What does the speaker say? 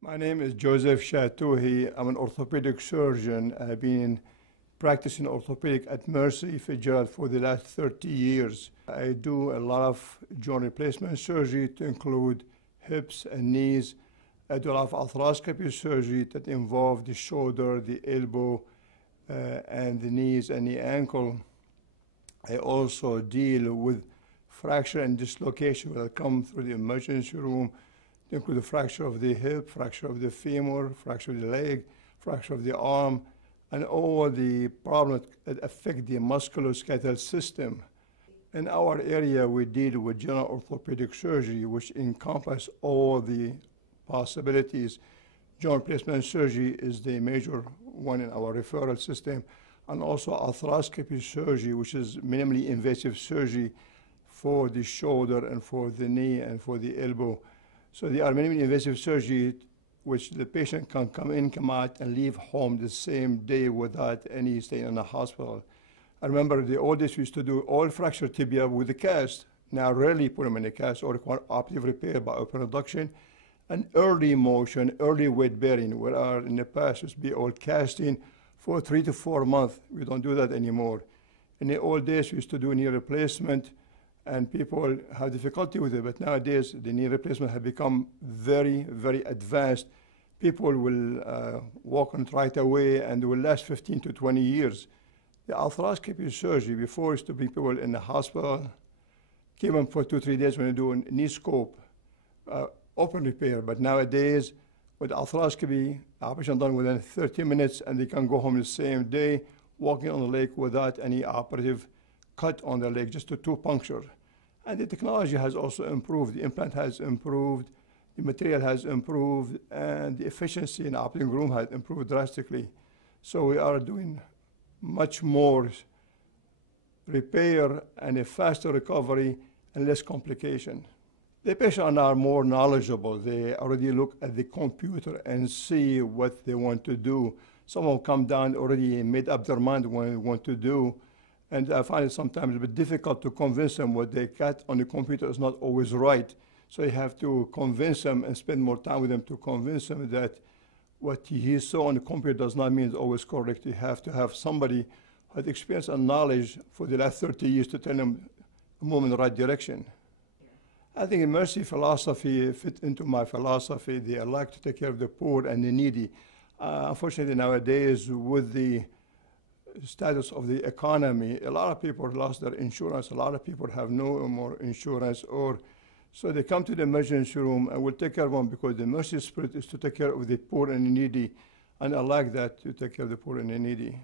My name is Joseph Shatouhy. I'm an orthopedic surgeon. I've been practicing orthopedic at Mercy Fitzgerald for the last 30 years. I do a lot of joint replacement surgery to include hips and knees. I do a lot of arthroscopy surgery that involve the shoulder, the elbow, and the knees and the ankle. I also deal with fracture and dislocation that come through the emergency room. They include the fracture of the hip, fracture of the femur, fracture of the leg, fracture of the arm, and all the problems that affect the musculoskeletal system. In our area, we deal with general orthopedic surgery, which encompasses all the possibilities. Joint replacement surgery is the major one in our referral system, and also arthroscopy surgery, which is minimally invasive surgery for the shoulder and for the knee and for the elbow. So they are minimally invasive surgery which the patient can come in, come out, and leave home the same day without any stay in the hospital. I remember the oldest used to do all fractured tibia with a cast. Now rarely put them in a cast or require operative repair by open reduction. And early motion, early weight bearing, where in the past used to be all casting for 3 to 4 months. We don't do that anymore. In the old days, we used to do knee replacement, and people have difficulty with it. But nowadays, the knee replacement have become very, very advanced. People will walk on it right away, and it will last 15 to 20 years. The arthroscopy surgery before used to bring people in the hospital, keep them for 2 or 3 days when they do a knee scope, open repair. But nowadays, with arthroscopy, operation done within 30 minutes, and they can go home the same day, walking on the leg without any operative cut on the leg, just a 2 puncture. And the technology has also improved. The implant has improved, the material has improved, and the efficiency in the operating room has improved drastically. So we are doing much more repair and a faster recovery and less complication. The patients are now more knowledgeable. They already look at the computer and see what they want to do. Some of them come down already made up their mind what they want to do. And I find it sometimes a bit difficult to convince them what they got on the computer is not always right. So you have to convince them and spend more time with them to convince them that what he saw on the computer does not mean it's always correct. You have to have somebody who had experience and knowledge for the last 30 years to tell them to move in the right direction. I think the Mercy philosophy fit into my philosophy. They like to take care of the poor and the needy. Unfortunately, nowadays, with the status of the economy, a lot of people lost their insurance. A lot of people have no more insurance, so they come to the emergency room and we'll take care of them because the Mercy spirit is to take care of the poor and the needy, and I like that, to take care of the poor and the needy.